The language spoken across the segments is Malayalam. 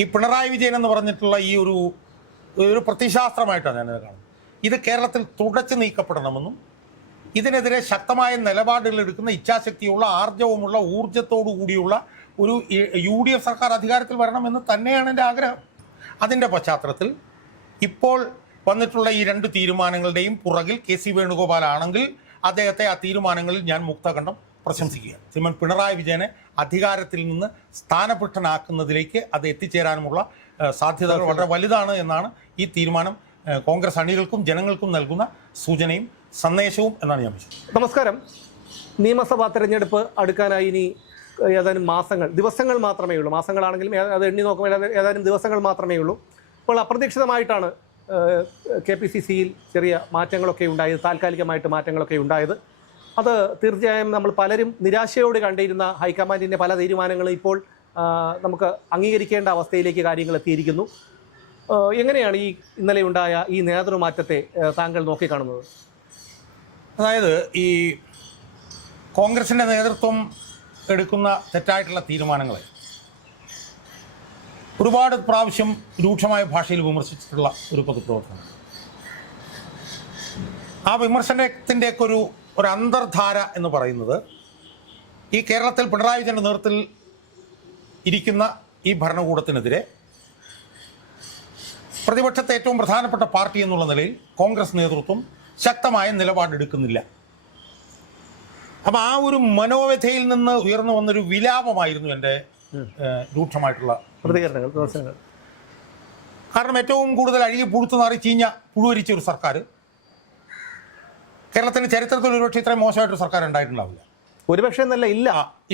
ഈ പിണറായി വിജയൻ എന്ന് പറഞ്ഞിട്ടുള്ള ഈ ഒരു പ്രത്യശാസ്ത്രമായിട്ടാണ് ഞാനിത് കാണുന്നത്. ഇത് കേരളത്തിൽ തുടച്ചു നീക്കപ്പെടണമെന്നും ഇതിനെതിരെ ശക്തമായ നിലപാടുകൾ എടുക്കുന്ന ഇച്ഛാശക്തിയുള്ള ആർജവമുള്ള ഊർജത്തോടു കൂടിയുള്ള ഒരു UDF സർക്കാർ അധികാരത്തിൽ വരണമെന്ന് തന്നെയാണ് എൻ്റെ ആഗ്രഹം. അതിൻ്റെ പശ്ചാത്തലത്തിൽ ഇപ്പോൾ വന്നിട്ടുള്ള ഈ 2 തീരുമാനങ്ങളുടെയും പുറകിൽ KC വേണുഗോപാൽ ആണെങ്കിൽ അദ്ദേഹത്തെ ആ തീരുമാനങ്ങളിൽ ഞാൻ മുക്തകണ്ഠം പ്രശംസിക്കുകയാണ്. ശ്രീമാൻ പിണറായി വിജയനെ അധികാരത്തിൽ നിന്ന് സ്ഥാനപൃഷ്ടനാക്കുന്നതിലേക്ക് അത് എത്തിച്ചേരാനുമുള്ള സാധ്യതകൾ വളരെ വലുതാണ് എന്നാണ് ഈ തീരുമാനം കോൺഗ്രസ് അണികൾക്കും ജനങ്ങൾക്കും നൽകുന്ന സൂചനയും സന്ദേശവും എന്നാണ് ഞാൻ വിശ്വസിക്കുന്നത്. നമസ്കാരം. നിയമസഭാ തെരഞ്ഞെടുപ്പ് അടുക്കാനായി ഇനി ഏതാനും ദിവസങ്ങൾ മാത്രമേ ഉള്ളൂ. മാസങ്ങളാണെങ്കിലും അത് എണ്ണി നോക്കുമ്പോൾ ഏതാനും ദിവസങ്ങൾ മാത്രമേ ഉള്ളൂ. അപ്പോൾ അപ്രതീക്ഷിതമായിട്ടാണ് KPCCയിൽ ചെറിയ മാറ്റങ്ങളൊക്കെ ഉണ്ടായത്, താൽക്കാലികമായിട്ട് മാറ്റങ്ങളൊക്കെ ഉണ്ടായത്. അത് തീർച്ചയായും നമ്മൾ പലരും നിരാശയോട് കണ്ടിരുന്ന ഹൈക്കമാൻഡിൻ്റെ പല തീരുമാനങ്ങളും ഇപ്പോൾ നമുക്ക് അംഗീകരിക്കേണ്ട അവസ്ഥയിലേക്ക് കാര്യങ്ങൾ എത്തിയിരിക്കുന്നു. എങ്ങനെയാണ് ഈ ഇന്നലെ ഉണ്ടായ ഈ നേതൃമാറ്റത്തെ താങ്കൾ നോക്കിക്കാണുന്നത്? അതായത് ഈ കോൺഗ്രസിൻ്റെ നേതൃത്വം എടുക്കുന്ന തെറ്റായിട്ടുള്ള തീരുമാനങ്ങളെ ഒരുപാട് പ്രാവശ്യം രൂക്ഷമായ ഭാഷയിൽ വിമർശിച്ചിട്ടുള്ള ഒരു പൊതുപ്രവർത്തനം. ആ വിമർശനത്തിൻ്റെയൊക്കെ ഒരു അന്തർധാര എന്ന് പറയുന്നത് ഈ കേരളത്തിൽ പിണറായി വിജയൻ്റെ നേതൃത്വത്തിൽ ഇരിക്കുന്ന ഈ ഭരണകൂടത്തിനെതിരെ പ്രതിപക്ഷത്തെ ഏറ്റവും പ്രധാനപ്പെട്ട പാർട്ടി എന്നുള്ള നിലയിൽ കോൺഗ്രസ് നേതൃത്വം ശക്തമായ നിലപാടെടുക്കുന്നില്ല. അപ്പം ആ ഒരു മനോവ്യഥയിൽ നിന്ന് ഉയർന്നു വന്നൊരു വിലാപമായിരുന്നു എൻ്റെ രൂക്ഷമായിട്ടുള്ള പ്രതികരണങ്ങൾ. കാരണം ഏറ്റവും കൂടുതൽ അഴുകി പുഴുത്തു നാറി ചീഞ്ഞ പുഴുവരിച്ച ഒരു സർക്കാർ കേരളത്തിൻ്റെ ചരിത്രത്തിൽ ഒരുപക്ഷെ ഇത്രയും മോശമായിട്ടൊരു സർക്കാർ ഉണ്ടായിട്ടുണ്ടാവില്ല. ഒരുപക്ഷെ എന്നല്ല,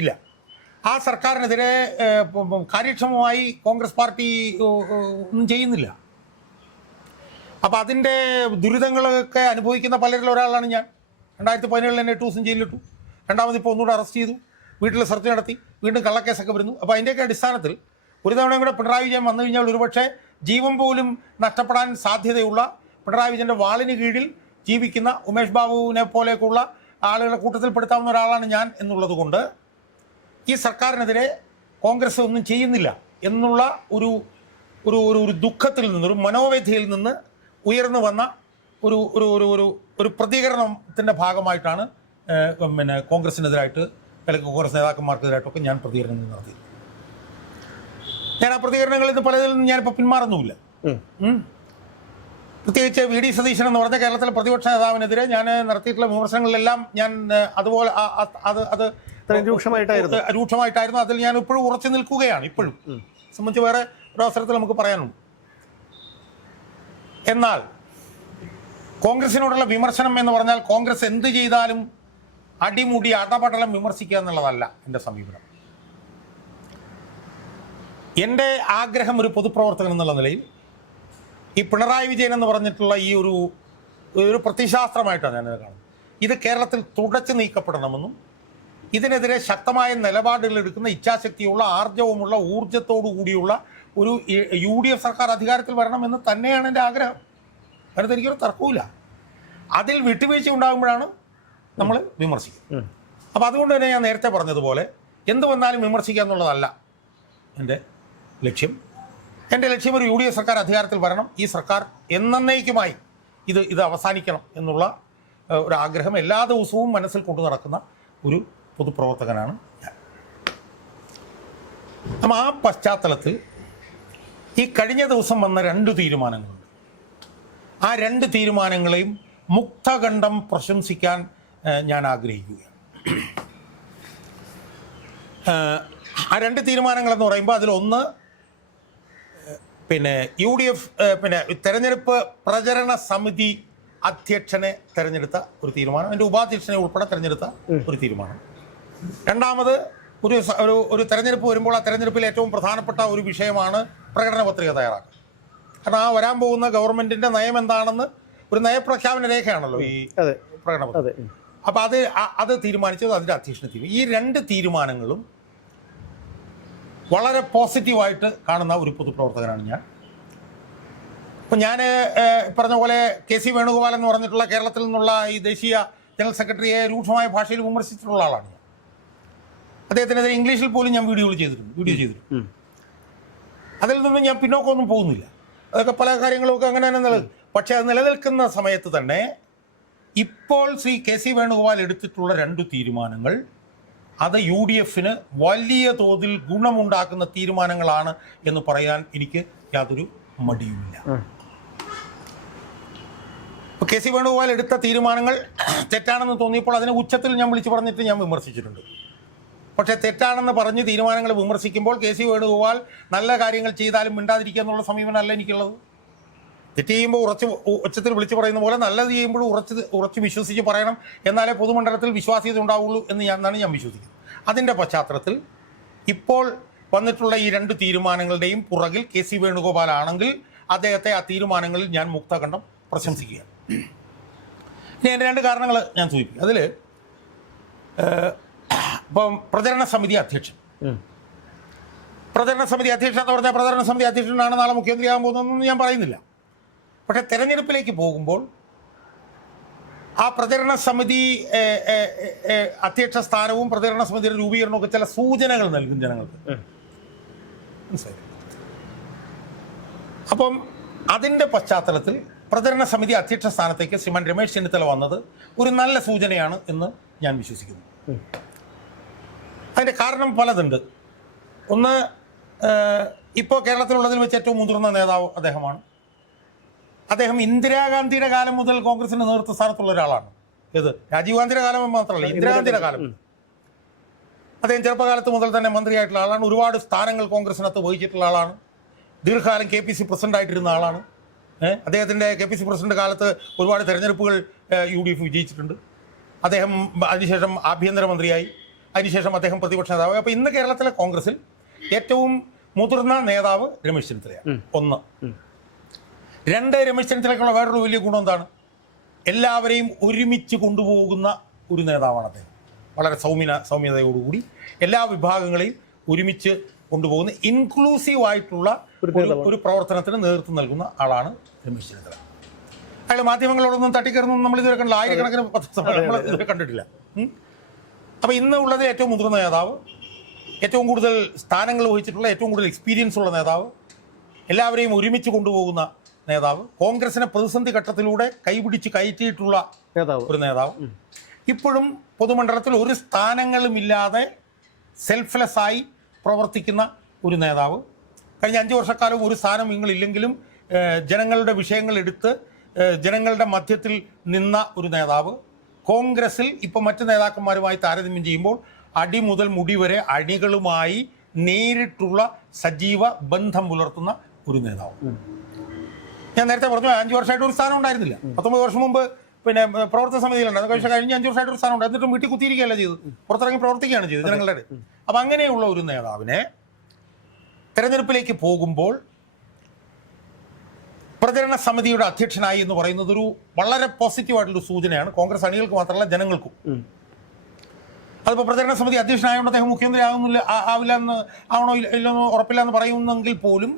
ഇല്ല. ആ സർക്കാരിനെതിരെ കാര്യക്ഷമമായി കോൺഗ്രസ് പാർട്ടി ഒന്നും ചെയ്യുന്നില്ല. അപ്പം അതിൻ്റെ ദുരിതങ്ങളൊക്കെ അനുഭവിക്കുന്ന പലരിൽ ഒരാളാണ് ഞാൻ. 2017 എന്നെ 8 ദിവസം ജയിലിലിട്ടു. രണ്ടാമത് ഇപ്പോൾ ഒന്നുകൂടെ അറസ്റ്റ് ചെയ്തു, വീട്ടിൽ സെർച്ച് നടത്തി, വീണ്ടും കള്ളക്കേസൊക്കെ വരുന്നു. അപ്പോൾ അതിൻ്റെയൊക്കെ അടിസ്ഥാനത്തിൽ ഒരു തവണയും കൂടെ പിണറായി വിജയൻ വന്നു കഴിഞ്ഞാൽ ഒരുപക്ഷെ ജീവൻ പോലും നഷ്ടപ്പെടാൻ സാധ്യതയുള്ള പിണറായി വിജയൻ്റെ വാളിന് കീഴിൽ ജീവിക്കുന്ന ഉമേഷ് ബാബുവിനെ പോലെയൊക്കെയുള്ള ആളുകളെ കൂട്ടത്തിൽപ്പെടുത്താവുന്ന ഒരാളാണ് ഞാൻ എന്നുള്ളത് കൊണ്ട് ഈ സർക്കാരിനെതിരെ കോൺഗ്രസ് ഒന്നും ചെയ്യുന്നില്ല എന്നുള്ള ഒരു ഒരു ഒരു ദുഃഖത്തിൽ നിന്ന്, ഒരു മനോവേദനയിൽ നിന്ന് ഉയർന്നു വന്ന ഒരു ഒരു ഒരു ഒരു പ്രതികരണത്തിൻ്റെ ഭാഗമായിട്ടാണ് കോൺഗ്രസിനെതിരായിട്ട് അല്ലെങ്കിൽ കോൺഗ്രസ് നേതാക്കന്മാർക്കെതിരായിട്ടൊക്കെ ഞാൻ പ്രതികരണങ്ങൾ നടത്തി. ഞാൻ ആ പ്രതികരണങ്ങളിൽ നിന്ന് പലതിൽ നിന്ന് ഞാനിപ്പോൾ പിന്മാറുന്നുമില്ല. പ്രത്യേകിച്ച് VD സതീശൻ എന്ന് പറഞ്ഞ കേരളത്തിലെ പ്രതിപക്ഷ നേതാവിനെതിരെ ഞാൻ നടത്തിയിട്ടുള്ള വിമർശനങ്ങളിലെല്ലാം ഞാൻ അതുപോലെ അത് രൂക്ഷമായിട്ടായിരുന്നു. അതിൽ ഞാൻ ഇപ്പോഴും ഉറച്ചു നിൽക്കുകയാണ്. ഇപ്പോഴും സംബന്ധിച്ച് വേറെ ഒരു അവസരത്തിൽ നമുക്ക് പറയാനുണ്ട്. എന്നാൽ കോൺഗ്രസിനോടുള്ള വിമർശനം എന്ന് പറഞ്ഞാൽ കോൺഗ്രസ് എന്ത് ചെയ്താലും അടിമുടി അടപടലം വിമർശിക്കുക എന്നുള്ളതല്ല എൻ്റെ സമീപനം. എൻ്റെ ആഗ്രഹം ഒരു പൊതുപ്രവർത്തകൻ എന്നുള്ള നിലയിൽ ഈ പിണറായി വിജയൻ എന്ന് പറഞ്ഞിട്ടുള്ള ഈ ഒരു പ്രത്യശാസ്ത്രമായിട്ടാണ് ഞാനിത് കാണുന്നത്. ഇത് കേരളത്തിൽ തുടച്ചു നീക്കപ്പെടണമെന്നും ഇതിനെതിരെ ശക്തമായ നിലപാടുകൾ എടുക്കുന്ന ഇച്ഛാശക്തിയുള്ള ആർജവമുള്ള ഊർജത്തോടു കൂടിയുള്ള ഒരു UDF സർക്കാർ അധികാരത്തിൽ വരണമെന്ന് തന്നെയാണ് എൻ്റെ ആഗ്രഹം. അതിനകത്ത് എനിക്കൊരു തർക്കവുമില്ല. അതിൽ വിട്ടുവീഴ്ച ഉണ്ടാകുമ്പോഴാണ് നമ്മൾ വിമർശിക്കും. അപ്പോൾ അതുകൊണ്ട് തന്നെ ഞാൻ നേരത്തെ പറഞ്ഞതുപോലെ എന്ത് വന്നാലും വിമർശിക്കുക എന്നുള്ളതല്ല എൻ്റെ ലക്ഷ്യം. എൻ്റെ ലക്ഷ്യം ഒരു UDF സർക്കാർ അധികാരത്തിൽ വരണം, ഈ സർക്കാർ എന്നേക്കുമായി ഇത് അവസാനിക്കണം എന്നുള്ള ഒരു ആഗ്രഹം എല്ലാ ദിവസവും മനസ്സിൽ കൊണ്ടു നടക്കുന്ന ഒരു പൊതുപ്രവർത്തകനാണ് ഞാൻ. അപ്പം ആ പശ്ചാത്തലത്തിൽ ഈ കഴിഞ്ഞ ദിവസം വന്ന 2 തീരുമാനങ്ങളുണ്ട്. ആ 2 തീരുമാനങ്ങളെയും മുക്തകണ്ഠം പ്രശംസിക്കാൻ ഞാൻ ആഗ്രഹിക്കുകയാണ്. ആ 2 തീരുമാനങ്ങളെന്ന് പറയുമ്പോൾ അതിലൊന്ന് UDF തെരഞ്ഞെടുപ്പ് പ്രചരണ സമിതി അധ്യക്ഷനെ തെരഞ്ഞെടുത്ത ഒരു തീരുമാനം, അതിൻ്റെ ഉപാധ്യക്ഷനെ ഉൾപ്പെടെ തെരഞ്ഞെടുത്ത ഒരു തീരുമാനം. രണ്ടാമത് ഒരു തെരഞ്ഞെടുപ്പ് വരുമ്പോൾ ആ തെരഞ്ഞെടുപ്പിൽ ഏറ്റവും പ്രധാനപ്പെട്ട ഒരു വിഷയമാണ് പ്രകടന പത്രിക തയ്യാറാക്കുക. കാരണം ആ വരാൻ പോകുന്ന ഗവൺമെൻറ്റിൻ്റെ നയം എന്താണെന്ന് ഒരു നയപ്രഖ്യാപന രേഖയാണല്ലോ ഈ പ്രകടന പത്രിക. അപ്പോൾ അത് തീരുമാനിച്ചത് അതിൻ്റെ അധ്യക്ഷനെ തീരുമാനം. ഈ 2 തീരുമാനങ്ങളും വളരെ പോസിറ്റീവായിട്ട് കാണുന്ന ഒരു പൊതുപ്രവർത്തകനാണ് ഞാൻ. അപ്പം ഞാൻ പറഞ്ഞ പോലെ KC വേണുഗോപാൽ എന്ന് പറഞ്ഞിട്ടുള്ള കേരളത്തിൽ നിന്നുള്ള ഈ ദേശീയ ജനറൽ സെക്രട്ടറിയെ രൂക്ഷമായ ഭാഷയിൽ വിമർശിച്ചിട്ടുള്ള ആളാണ് ഞാൻ. അദ്ദേഹത്തിനെതിരെ ഇംഗ്ലീഷിൽ പോലും ഞാൻ വീഡിയോ ചെയ്തിട്ടുണ്ട്. അതിൽ നിന്നും ഞാൻ പിന്നോക്കമൊന്നും പോകുന്നില്ല. അതൊക്കെ പല കാര്യങ്ങളുമൊക്കെ അങ്ങനെ തന്നെ നിലനിൽക്കും. പക്ഷേ അത് നിലനിൽക്കുന്ന സമയത്ത് തന്നെ ഇപ്പോൾ ശ്രീ കെ.സി. വേണുഗോപാൽ എടുത്തിട്ടുള്ള 2 തീരുമാനങ്ങൾ അത് UDFന് വലിയ തോതിൽ ഗുണമുണ്ടാക്കുന്ന തീരുമാനങ്ങളാണ് എന്ന് പറയാൻ എനിക്ക് യാതൊരു മടിയുമില്ല. കെ.സി. വേണുഗോപാൽ എടുത്ത തീരുമാനങ്ങൾ തെറ്റാണെന്ന് തോന്നിയപ്പോൾ അതിനെ ഉച്ചത്തിൽ ഞാൻ വിളിച്ചു പറഞ്ഞിട്ട് ഞാൻ വിമർശിച്ചിട്ടുണ്ട്. പക്ഷേ തെറ്റാണെന്ന് പറഞ്ഞ് തീരുമാനങ്ങൾ വിമർശിക്കുമ്പോൾ കെ.സി. വേണുഗോപാൽ നല്ല കാര്യങ്ങൾ ചെയ്താലും മിണ്ടാതിരിക്കുക എന്നുള്ള സമീപനമല്ല എനിക്കുള്ളത്. തെറ്റ് ചെയ്യുമ്പോൾ ഉച്ചത്തിൽ വിളിച്ചു പറയുന്ന പോലെ നല്ലത് ചെയ്യുമ്പോൾ ഉറച്ച് വിശ്വസിച്ച് പറയണം, എന്നാലേ പൊതുമണ്ഡലത്തിൽ വിശ്വാസ്യത ഉണ്ടാവുള്ളൂ എന്നാണ് ഞാൻ വിശ്വസിക്കുന്നത്. അതിൻ്റെ പശ്ചാത്തലത്തിൽ ഇപ്പോൾ വന്നിട്ടുള്ള ഈ 2 തീരുമാനങ്ങളുടെയും പുറകിൽ കെ.സി. വേണുഗോപാൽ ആണെങ്കിൽ അദ്ദേഹത്തെ ആ തീരുമാനങ്ങളിൽ ഞാൻ മുക്തകണ്ഠം പ്രശംസിക്കുകയാണ്. ഇനി എൻ്റെ 2 കാരണങ്ങൾ ഞാൻ സൂചിപ്പിക്കും. അതിൽ ഇപ്പം പ്രചരണ സമിതി അധ്യക്ഷൻ എന്ന് പറഞ്ഞാൽ പ്രചരണ സമിതി അധ്യക്ഷനാണ് നാളെ മുഖ്യമന്ത്രിയാകാൻ പോകുന്നതെന്ന് ഞാൻ പറയുന്നില്ല. പക്ഷേ തെരഞ്ഞെടുപ്പിലേക്ക് പോകുമ്പോൾ ആ പ്രചരണ സമിതി അധ്യക്ഷ സ്ഥാനവും പ്രചരണ സമിതിയുടെ രൂപീകരണമൊക്കെ ചില സൂചനകൾ നൽകും ജനങ്ങൾക്ക്. മനസ്സിലായി? അപ്പം അതിൻ്റെ പശ്ചാത്തലത്തിൽ പ്രചരണ സമിതി അധ്യക്ഷ സ്ഥാനത്തേക്ക് ശ്രീമാൻ രമേശ് ചെന്നിത്തല വന്നത് ഒരു നല്ല സൂചനയാണ് എന്ന് ഞാൻ വിശ്വസിക്കുന്നു. അതിൻ്റെ കാരണം പലതുണ്ട്. ഒന്ന്, ഇപ്പോൾ കേരളത്തിലുള്ളതിൽ വെച്ച് ഏറ്റവും മുതിർന്ന നേതാവ് അദ്ദേഹമാണ്. അദ്ദേഹം ഇന്ദിരാഗാന്ധിയുടെ കാലം മുതൽ കോൺഗ്രസിന്റെ നേതൃത്വ സ്ഥാനത്തുള്ള ഒരാളാണ്. ഏത് രാജീവ് ഗാന്ധിയുടെ കാലം മാത്രമല്ല, ഇന്ദിരാഗാന്ധിയുടെ കാലം. അദ്ദേഹം ചെറുപ്പകാലത്ത് മുതൽ തന്നെ മന്ത്രിയായിട്ടുള്ള ആളാണ്. ഒരുപാട് സ്ഥാനങ്ങൾ കോൺഗ്രസിനകത്ത് വഹിച്ചിട്ടുള്ള ആളാണ്. ദീർഘകാലം KPC പ്രസിഡന്റായിട്ടിരുന്ന ആളാണ്. അദ്ദേഹത്തിൻ്റെ KPC പ്രസിഡന്റ് കാലത്ത് ഒരുപാട് തെരഞ്ഞെടുപ്പുകൾ UDF വിജയിച്ചിട്ടുണ്ട്. അദ്ദേഹം അതിനുശേഷം ആഭ്യന്തരമന്ത്രിയായി, അതിനുശേഷം അദ്ദേഹം പ്രതിപക്ഷ നേതാവ്. അപ്പോൾ ഇന്ന് കേരളത്തിലെ കോൺഗ്രസിൽ ഏറ്റവും മുതിർന്ന നേതാവ് രമേശ് ചെന്നിത്തലയാണ്. 1. 2, രമേശ് ചെന്നിത്തലയ്ക്കുള്ള വേറൊരു വലിയ ഗുണം എന്താണ്? എല്ലാവരെയും ഒരുമിച്ച് കൊണ്ടുപോകുന്ന ഒരു നേതാവാണ് അദ്ദേഹം. വളരെ സൗമ്യതയോടുകൂടി എല്ലാ വിഭാഗങ്ങളെയും ഒരുമിച്ച് കൊണ്ടുപോകുന്ന ഇൻക്ലൂസീവ് ആയിട്ടുള്ള ഒരു പ്രവർത്തനത്തിന് നേതൃത്വം നൽകുന്ന ആളാണ് രമേശ് ചെന്നിത്തല. അയാൾ മാധ്യമങ്ങളോടൊന്നും തട്ടിക്കയറുന്നൊന്നും നമ്മൾ ഇതുവരെ കണ്ടില്ല. ആയിരക്കണക്കിന് നമ്മൾ ഇതുവരെ കണ്ടിട്ടില്ല. അപ്പോൾ ഇന്ന് ഉള്ളത് ഏറ്റവും മുതിർന്ന നേതാവ്, ഏറ്റവും കൂടുതൽ സ്ഥാനങ്ങൾ വഹിച്ചിട്ടുള്ള, ഏറ്റവും കൂടുതൽ എക്സ്പീരിയൻസ് ഉള്ള നേതാവ്, എല്ലാവരെയും ഒരുമിച്ച് കൊണ്ടുപോകുന്ന നേതാവ്, കോൺഗ്രസിനെ പ്രതിസന്ധി ഘട്ടത്തിലൂടെ കൈപിടിച്ച് കയറ്റിയിട്ടുള്ള ഒരു നേതാവ്, ഇപ്പോഴും പൊതുമണ്ഡലത്തിൽ ഒരു സ്ഥാനങ്ങളുമില്ലാതെ സെൽഫ്ലെസ്സായി പ്രവർത്തിക്കുന്ന ഒരു നേതാവ്. കഴിഞ്ഞ 5 വർഷക്കാലം ഒരു സ്ഥാനം നിങ്ങളില്ലെങ്കിലും ജനങ്ങളുടെ വിഷയങ്ങൾ എടുത്ത് ജനങ്ങളുടെ മധ്യത്തിൽ നിന്ന ഒരു നേതാവ്. കോൺഗ്രസിൽ ഇപ്പോൾ മറ്റ് നേതാക്കന്മാരുമായി താരതമ്യം ചെയ്യുമ്പോൾ അടി മുതൽ മുടി വരെ അണികളുമായി നേരിട്ടുള്ള സജീവ ബന്ധം പുലർത്തുന്ന ഒരു നേതാവ്. ഞാൻ നേരത്തെ പറഞ്ഞു 5 വർഷമായിട്ട് ഒരു സ്ഥാനം ഉണ്ടായിരുന്നില്ല. 19 വർഷം മുമ്പ് പിന്നെ പ്രവർത്തക സമിതിയിലുണ്ടായിരുന്നു. പക്ഷേ കഴിഞ്ഞ 5 വർഷമായിട്ട് ഒരു സ്ഥാനം ഉണ്ട്. എന്നിട്ടും വീട്ടിൽ കുത്തിയിരിക്കുകയല്ല ചെയ്തത്, പുറത്തിറങ്ങി പ്രവർത്തിക്കുകയാണ് ചെയ്തത് ജനങ്ങളുടെ. അപ്പം അങ്ങനെയുള്ള ഒരു നേതാവിനെ തെരഞ്ഞെടുപ്പിലേക്ക് പോകുമ്പോൾ പ്രചരണ സമിതിയുടെ അധ്യക്ഷനായി എന്ന് പറയുന്നത് ഒരു വളരെ പോസിറ്റീവായിട്ടുള്ളൊരു സൂചനയാണ് കോൺഗ്രസ് അണികൾക്ക് മാത്രമല്ല ജനങ്ങൾക്കും. അതിപ്പോൾ പ്രചരണ സമിതി അധ്യക്ഷനായതുകൊണ്ട് അദ്ദേഹം മുഖ്യമന്ത്രി ആവില്ല എന്ന് ആവണോ ഇല്ലെന്നോ ഉറപ്പില്ല എന്ന് പറയുന്നെങ്കിൽ പോലും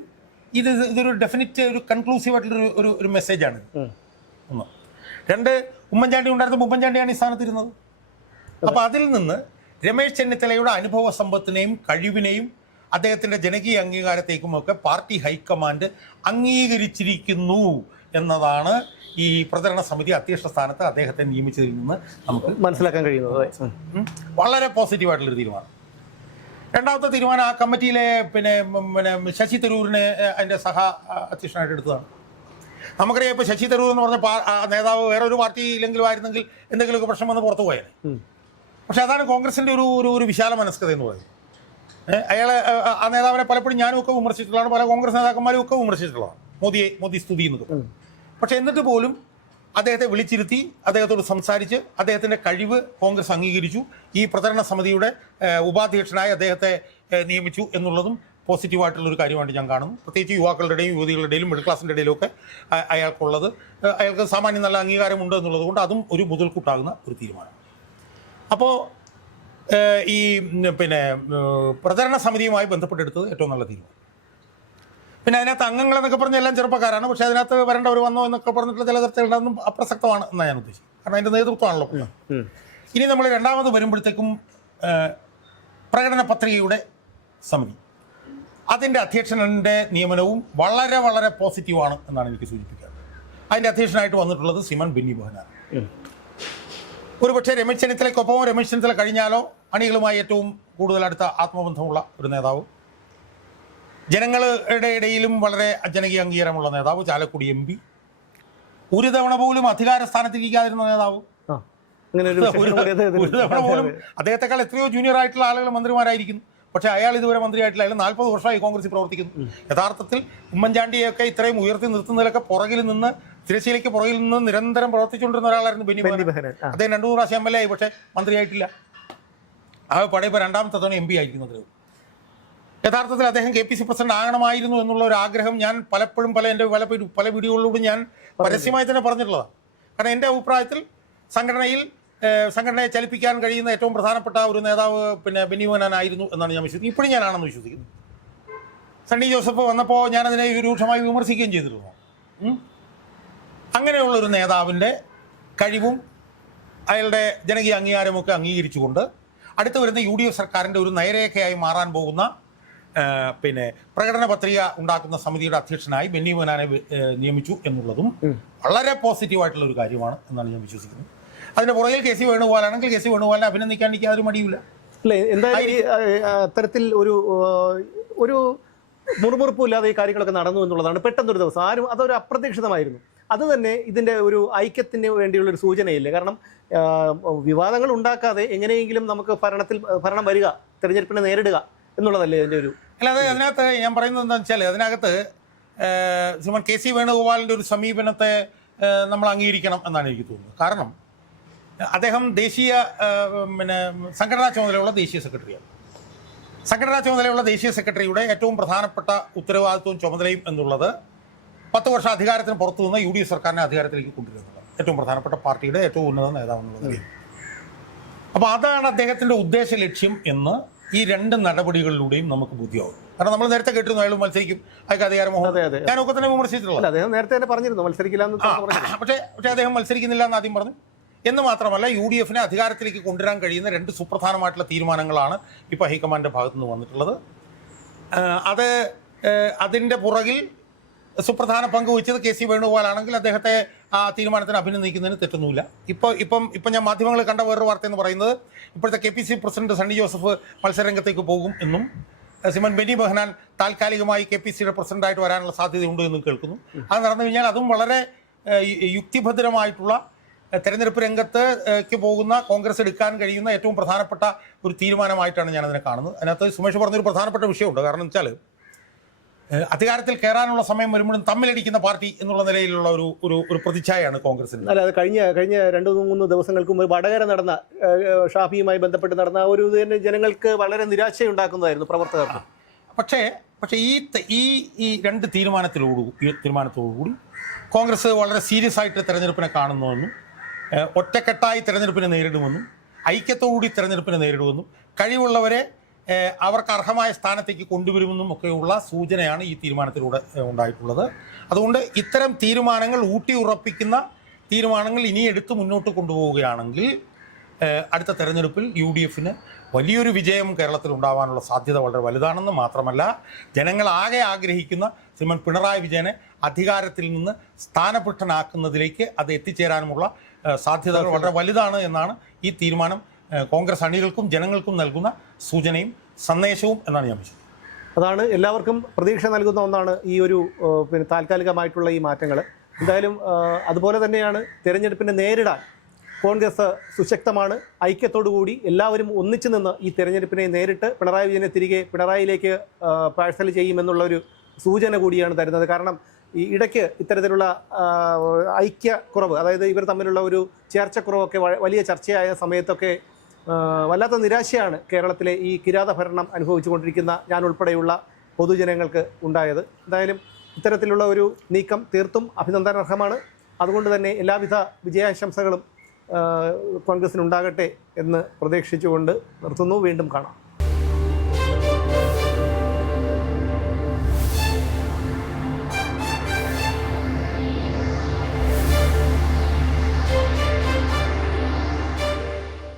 ഇതൊരു ഡെഫിനിറ്റ് ഒരു കൺക്ലൂസീവായിട്ടുള്ള ഒരു മെസ്സേജാണ്. 1. 2, ഉമ്മൻചാണ്ടി ഉണ്ടായിരുന്നപ്പോൾ ഉമ്മൻചാണ്ടിയാണ് ഈ സ്ഥാനത്തിരുന്നത്. അപ്പോൾ അതിൽ നിന്ന് രമേശ് ചെന്നിത്തലയുടെ അനുഭവ സമ്പത്തിനെയും കഴിവിനെയും അദ്ദേഹത്തിൻ്റെ ജനകീയ അംഗീകാരത്തേക്കുമൊക്കെ പാർട്ടി ഹൈക്കമാൻഡ് അംഗീകരിച്ചിരിക്കുന്നു എന്നതാണ് ഈ പ്രചരണ സമിതി അധ്യക്ഷ സ്ഥാനത്ത് അദ്ദേഹത്തെ നിയമിച്ചതിൽ നിന്ന് നമുക്ക് മനസ്സിലാക്കാൻ കഴിയുന്നത്. വളരെ പോസിറ്റീവായിട്ടുള്ളൊരു തീരുമാനം. രണ്ടാമത്തെ തീരുമാനം ആ കമ്മിറ്റിയിലെ പിന്നെ ശശി തരൂരിനെ അതിൻ്റെ അധ്യക്ഷനായിട്ട് എടുത്തതാണ്. നമുക്കറിയാം ഇപ്പോൾ ശശി തരൂർ എന്ന് പറഞ്ഞ നേതാവ് വേറെ ഒരു പാർട്ടിയിലെങ്കിലും ആയിരുന്നെങ്കിൽ എന്തെങ്കിലുമൊക്കെ പ്രശ്നം വന്ന് പുറത്തു പോയാൽ. പക്ഷെ അതാണ് കോൺഗ്രസിൻ്റെ ഒരു വിശാല മനസ്കത എന്ന് പറയുന്നത്. അയാളെ ആ നേതാവിനെ പലപ്പോഴും ഞാനും ഒക്കെ വിമർശിച്ചിട്ടുള്ളതാണ്, പല കോൺഗ്രസ് നേതാക്കന്മാരും ഒക്കെ വിമർശിച്ചിട്ടുള്ളതാണ്, മോദി സ്തുതി എന്നൊക്കെ. പക്ഷെ എന്നിട്ട് പോലും അദ്ദേഹത്തെ വിളിച്ചിരുത്തി അദ്ദേഹത്തോട് സംസാരിച്ച് അദ്ദേഹത്തിൻ്റെ കഴിവ് കോൺഗ്രസ് അംഗീകരിച്ചു. ഈ പ്രചരണ സമിതിയുടെ ഉപാധ്യക്ഷനായി അദ്ദേഹത്തെ നിയമിച്ചു എന്നുള്ളതും പോസിറ്റീവായിട്ടുള്ളൊരു കാര്യമായിട്ട് ഞാൻ കാണുന്നു. പ്രത്യേകിച്ച് യുവാക്കളുടെയും യുവതികളുടെയും മിഡിൽ ക്ലാസിൻ്റെ ഇടയിലും ഒക്കെ അയാൾക്ക് സാമാന്യം നല്ല അംഗീകാരമുണ്ട് എന്നുള്ളത് കൊണ്ട് അതും ഒരു മുതൽക്കൂട്ടാകുന്ന ഒരു തീരുമാനം. അപ്പോൾ ഈ പിന്നെ പ്രചരണ സമിതിയുമായി ബന്ധപ്പെട്ടെടുത്തത് ഏറ്റവും നല്ല തീരുമാനം. പിന്നെ അതിനകത്ത് അംഗങ്ങളെന്നൊക്കെ പറഞ്ഞാൽ എല്ലാം ചെറുപ്പക്കാരാണ്. പക്ഷേ അതിനകത്ത് വരേണ്ടവർ വന്നോ എന്നൊക്കെ പറഞ്ഞിട്ടുള്ള ചില ചർച്ചകളുണ്ടെന്നും അപ്രസക്തമാണ് എന്നാണ് ഞാൻ ഉദ്ദേശിച്ചത്. കാരണം അതിൻ്റെ നേതൃത്വമാണല്ലോ. ഇനി നമ്മൾ രണ്ടാമത് വരുമ്പോഴത്തേക്കും പ്രകടന പത്രികയുടെ സമിതി. അതിൻ്റെ അധ്യക്ഷൻ്റെ നിയമനവും വളരെ വളരെ പോസിറ്റീവാണ് എന്നാണ് എനിക്ക് സൂചിപ്പിക്കുന്നത്. അതിൻ്റെ അധ്യക്ഷനായിട്ട് വന്നിട്ടുള്ളത് സിമൺ ബെന്നി ബെഹനാൻ. ഒരുപക്ഷെ രമേശ് ചെന്നിത്തലയ്ക്കൊപ്പമോ രമേശ് ചെന്നിത്തല കഴിഞ്ഞാലോ അണികളുമായി ഏറ്റവും കൂടുതൽ അടുത്ത ആത്മബന്ധമുള്ള ഒരു നേതാവ്, ജനങ്ങളുടെ ഇടയിലും വളരെ ജനകീയ അംഗീകാരമുള്ള നേതാവ്, ചാലക്കുടി MP, ഒരു തവണ പോലും അധികാര സ്ഥാനത്തിരിക്കാതിരുന്ന നേതാവ്, ഒരു തവണ പോലും അദ്ദേഹത്തെക്കാൾ എത്രയോ ജൂനിയർ ആയിട്ടുള്ള ആളുകൾ മന്ത്രിമാരായിരിക്കുന്നു. പക്ഷേ അയാൾ ഇതുവരെ മന്ത്രിയായിട്ടില്ല. അയാൾ 40 വർഷമായി കോൺഗ്രസിൽ പ്രവർത്തിക്കുന്നു. യഥാർത്ഥത്തിൽ ഉമ്മൻചാണ്ടിയൊക്കെ ഇത്രയും ഉയർത്തി നിർത്തുന്നതിലൊക്കെ പുറകിൽ നിന്ന്, തിരശ്ശീലയ്ക്ക് പുറകിൽ നിന്ന് നിരന്തരം പ്രവർത്തിച്ചുകൊണ്ടിരുന്ന ഒരാളായിരുന്നു ബെന്നി ബെഹനാൻ. അദ്ദേഹം 2-3 പ്രാവശ്യം MLA ആയി, പക്ഷേ മന്ത്രിയായിട്ടില്ല. ആ പടം ഇപ്പോൾ 2ാമത്തെ തവണ MP ആയിരിക്കുന്നത്. യഥാർത്ഥത്തിൽ അദ്ദേഹം KPC പ്രസിഡന്റ് ആകണമായിരുന്നു എന്നുള്ള ഒരു ആഗ്രഹം ഞാൻ പലപ്പോഴും എൻ്റെ പല വീഡിയോകളിലൂടെ ഞാൻ പരസ്യമായി തന്നെ പറഞ്ഞിട്ടുള്ളതാണ്. കാരണം എൻ്റെ അഭിപ്രായത്തിൽ സംഘടനയെ ചലിപ്പിക്കാൻ കഴിയുന്ന ഏറ്റവും പ്രധാനപ്പെട്ട ഒരു നേതാവ് ബെന്നി ബെഹനാൻ ആയിരുന്നു എന്നാണ് ഞാൻ വിശ്വസിക്കുന്നത്. ഇപ്പോഴും ഞാനാണെന്ന് വിശ്വസിക്കുന്നു. സണ്ണി ജോസഫ് വന്നപ്പോൾ ഞാനതിനെ രൂക്ഷമായി വിമർശിക്കുകയും ചെയ്തിരുന്നു. അങ്ങനെയുള്ളൊരു നേതാവിൻ്റെ കഴിവും അയാളുടെ ജനകീയ അംഗീകാരമൊക്കെ അംഗീകരിച്ചുകൊണ്ട് അടുത്ത് വരുന്ന UDF സർക്കാരിൻ്റെ ഒരു നയരേഖയായി മാറാൻ പോകുന്ന പ്രകടന പത്രിക ഉണ്ടാക്കുന്ന സമിതിയുടെ അധ്യക്ഷനായി ബെന്നി ബെഹനാനെ നിയമിച്ചു എന്നുള്ളതും വളരെ പോസിറ്റീവായിട്ടുള്ള ഒരു കാര്യമാണ് എന്നാണ് ഞാൻ വിശ്വസിക്കുന്നത്. അതിൻ്റെ പുറകിൽ KC വേണുഗോപാലാണെങ്കിൽ KC വേണുഗോപാലിനെ അഭിനന്ദിക്കാൻ എനിക്ക് യാതൊരു മടിയില്ല. അല്ലേ, എന്തായാലും അത്തരത്തിൽ ഒരു മുറുമുറുപ്പില്ലാതെ ഈ കാര്യങ്ങളൊക്കെ നടന്നു എന്നുള്ളതാണ്. പെട്ടെന്നൊരു ദിവസം ആരും അതൊരു അപ്രതീക്ഷിതമായിരുന്നു. അത് തന്നെ ഇതിൻ്റെ ഒരു ഐക്യത്തിന് വേണ്ടിയുള്ളൊരു സൂചനയില്ലേ? കാരണം വിവാദങ്ങൾ ഉണ്ടാക്കാതെ എങ്ങനെയെങ്കിലും നമുക്ക് ഭരണം വരിക, തെരഞ്ഞെടുപ്പിനെ നേരിടുക എന്നുള്ളതല്ലേ ഇതിൻ്റെ ഒരു. അല്ലാതെ അതിനകത്ത് ഞാൻ പറയുന്നത് എന്താണെന്ന് വെച്ചാൽ, അതിനകത്ത് KC വേണുഗോപാലിൻ്റെ ഒരു സമീപനത്തെ നമ്മൾ അംഗീകരിക്കണം എന്നാണ് എനിക്ക് തോന്നുന്നത്. കാരണം അദ്ദേഹം ദേശീയ സംഘടനാ ചുമതലയുള്ള ദേശീയ സെക്രട്ടറിയാണ്. സംഘടനാ ചുമതലയുള്ള ദേശീയ സെക്രട്ടറിയുടെ ഏറ്റവും പ്രധാനപ്പെട്ട ഉത്തരവാദിത്വവും ചുമതലയും എന്നുള്ളത് 10 വർഷം അധികാരത്തിന് പുറത്തു നിന്ന് UDF സർക്കാരിനെ അധികാരത്തിലേക്ക് കൊണ്ടുവരുന്നതാണ്. ഏറ്റവും പ്രധാനപ്പെട്ട പാർട്ടിയുടെ ഏറ്റവും ഉന്നത നേതാവെന്നുള്ളത്. അപ്പോൾ അതാണ് അദ്ദേഹത്തിൻ്റെ ഉദ്ദേശ ലക്ഷ്യം എന്ന് ഈ 2 നടപടികളിലൂടെയും നമുക്ക് ബോധ്യമാവും. കാരണം നമ്മൾ നേരത്തെ കേട്ടിരുന്നു അയാൾ മത്സരിക്കും, അയാൾക്ക് അധികാരമോഹം. ഞാനൊക്കെ തന്നെ വിമർശിച്ചിട്ടുള്ളത്. അദ്ദേഹം നേരത്തെ തന്നെ പറഞ്ഞിരുന്നു മത്സരിക്കില്ല. പക്ഷേ അദ്ദേഹം മത്സരിക്കുന്നില്ല എന്ന് ആദ്യം പറഞ്ഞു. എന്ന് മാത്രമല്ല, UDFനെ അധികാരത്തിലേക്ക് കൊണ്ടുവരാൻ കഴിയുന്ന 2 സുപ്രധാനമായിട്ടുള്ള തീരുമാനങ്ങളാണ് ഇപ്പോൾ ഹൈക്കമാൻഡിൻ്റെ ഭാഗത്തു നിന്ന് വന്നിട്ടുള്ളത്. അതിൻ്റെ പുറകിൽ സുപ്രധാന പങ്ക് വഹിച്ചത് KC വേണുഗോപാലാണെങ്കിൽ അദ്ദേഹത്തെ ആ തീരുമാനത്തിന് അഭിനന്ദിക്കുന്നതിന് തെറ്റൊന്നുമില്ല. ഇപ്പം ഞാൻ മാധ്യമങ്ങളിൽ കണ്ട വേറൊരു വാർത്ത എന്ന് പറയുന്നത്, ഇപ്പോഴത്തെ KPC പ്രസിഡന്റ് സണ്ണി ജോസഫ് മത്സരരംഗത്തേക്ക് പോകും എന്നും സിമൺ ബെന്നി ബെഹനാൻ താൽക്കാലികമായി KPCയുടെ പ്രസിഡന്റായിട്ട് വരാനുള്ള സാധ്യതയുണ്ട് എന്നും കേൾക്കുന്നു. അത് നടന്നു കഴിഞ്ഞാൽ അതും വളരെ യുക്തിഭദ്രമായിട്ടുള്ള തെരഞ്ഞെടുപ്പ് രംഗത്തേക്ക് പോകുന്ന കോൺഗ്രസ് എടുക്കാൻ കഴിയുന്ന ഏറ്റവും പ്രധാനപ്പെട്ട ഒരു തീരുമാനമായിട്ടാണ് ഞാനതിനെ കാണുന്നത്. അതിനകത്ത് സുമേഷ് പറഞ്ഞൊരു പ്രധാനപ്പെട്ട വിഷയമുണ്ട്. കാരണം വെച്ചാൽ അധികാരത്തിൽ കയറാനുള്ള സമയം വരുമ്പോഴും തമ്മിലടിക്കുന്ന പാർട്ടി എന്നുള്ള നിലയിലുള്ള ഒരു പ്രതിച്ഛായയാണ് കോൺഗ്രസിന്. അല്ല, അത് കഴിഞ്ഞ 2-3 ദിവസങ്ങൾക്ക് മുമ്പ് വടകര നടന്ന ഷാഫിയുമായി ബന്ധപ്പെട്ട് നടന്ന ഒരു തന്നെ ജനങ്ങൾക്ക് വളരെ നിരാശയുണ്ടാക്കുന്നതായിരുന്നു പ്രവർത്തകർക്ക്. പക്ഷേ ഈ 2 തീരുമാനത്തോടുകൂടി കോൺഗ്രസ് വളരെ സീരിയസ് ആയിട്ട് തെരഞ്ഞെടുപ്പിനെ കാണുന്നുവെന്നും ഒറ്റക്കെട്ടായി തെരഞ്ഞെടുപ്പിനെ നേരിടുമെന്നും ഐക്യത്തോടുകൂടി തെരഞ്ഞെടുപ്പിനെ നേരിടുമെന്നും കഴിവുള്ളവരെ അവർക്ക് അർഹമായ സ്ഥാനത്തേക്ക് കൊണ്ടുവരുമെന്നും ഒക്കെയുള്ള സൂചനയാണ് ഈ തീരുമാനത്തിലൂടെ ഉണ്ടായിട്ടുള്ളത്. അതുകൊണ്ട് ഇത്തരം തീരുമാനങ്ങൾ ഊട്ടിയുറപ്പിക്കുന്ന തീരുമാനങ്ങൾ ഇനി എടുത്ത് മുന്നോട്ട് കൊണ്ടുപോവുകയാണെങ്കിൽ അടുത്ത തെരഞ്ഞെടുപ്പിൽ UDFന് വലിയൊരു വിജയം കേരളത്തിൽ ഉണ്ടാവാനുള്ള സാധ്യത വളരെ വലുതാണെന്ന് മാത്രമല്ല, ജനങ്ങളാകെ ആഗ്രഹിക്കുന്ന ശ്രീമാൻ പിണറായി വിജയനെ അധികാരത്തിൽ നിന്ന് സ്ഥാനഭ്രഷ്ടനാക്കുന്നതിലേക്ക് അത് എത്തിച്ചേരാനുമുള്ള സാധ്യതകൾ വളരെ വലുതാണ് എന്നാണ് ഈ തീരുമാനം കോൺഗ്രസ് അണികൾക്കും ജനങ്ങൾക്കും നൽകുന്ന സൂചനയും സന്ദേശവും എന്നാണ് ഞാൻ വിശ്വസിക്കുന്നത്. അതാണ് എല്ലാവർക്കും പ്രതീക്ഷ നൽകുന്ന ഒന്നാണ് ഈ ഒരു താൽക്കാലികമായിട്ടുള്ള ഈ മാറ്റങ്ങൾ. എന്തായാലും അതുപോലെ തന്നെയാണ് തിരഞ്ഞെടുപ്പിനെ നേരിടാൻ കോൺഗ്രസ് സുശക്തമാണ്. ഐക്യത്തോടുകൂടി എല്ലാവരും ഒന്നിച്ചു നിന്ന് ഈ തിരഞ്ഞെടുപ്പിനെ നേരിട്ട് പിണറായി വിജയനെ തിരികെ പിണറായിയിലേക്ക് പാഴ്സൽ ചെയ്യുമെന്നുള്ളൊരു സൂചന കൂടിയാണ് തരുന്നത്. കാരണം ഈ ഇടയ്ക്ക് ഇത്തരത്തിലുള്ള ഐക്യക്കുറവ്, അതായത് ഇവർ തമ്മിലുള്ള ഒരു ചേർച്ചക്കുറവൊക്കെ വലിയ ചർച്ചയായ സമയത്തൊക്കെ വല്ലാത്ത നിരാശയാണ് കേരളത്തിലെ ഈ കിരാത ഭരണം അനുഭവിച്ചുകൊണ്ടിരിക്കുന്ന ഞാൻ ഉൾപ്പെടെയുള്ള പൊതുജനങ്ങൾക്ക് ഉണ്ടായത്. എന്തായാലും ഇത്തരത്തിലുള്ള ഒരു നീക്കം തീർത്തും അഭിനന്ദനാർഹമാണ്. അതുകൊണ്ട് തന്നെ എല്ലാവിധ വിജയാശംസകളും കോൺഗ്രസിനുണ്ടാകട്ടെ എന്ന് പ്രതീക്ഷിച്ചുകൊണ്ട് നിർത്തുന്നു. വീണ്ടും കാണാം.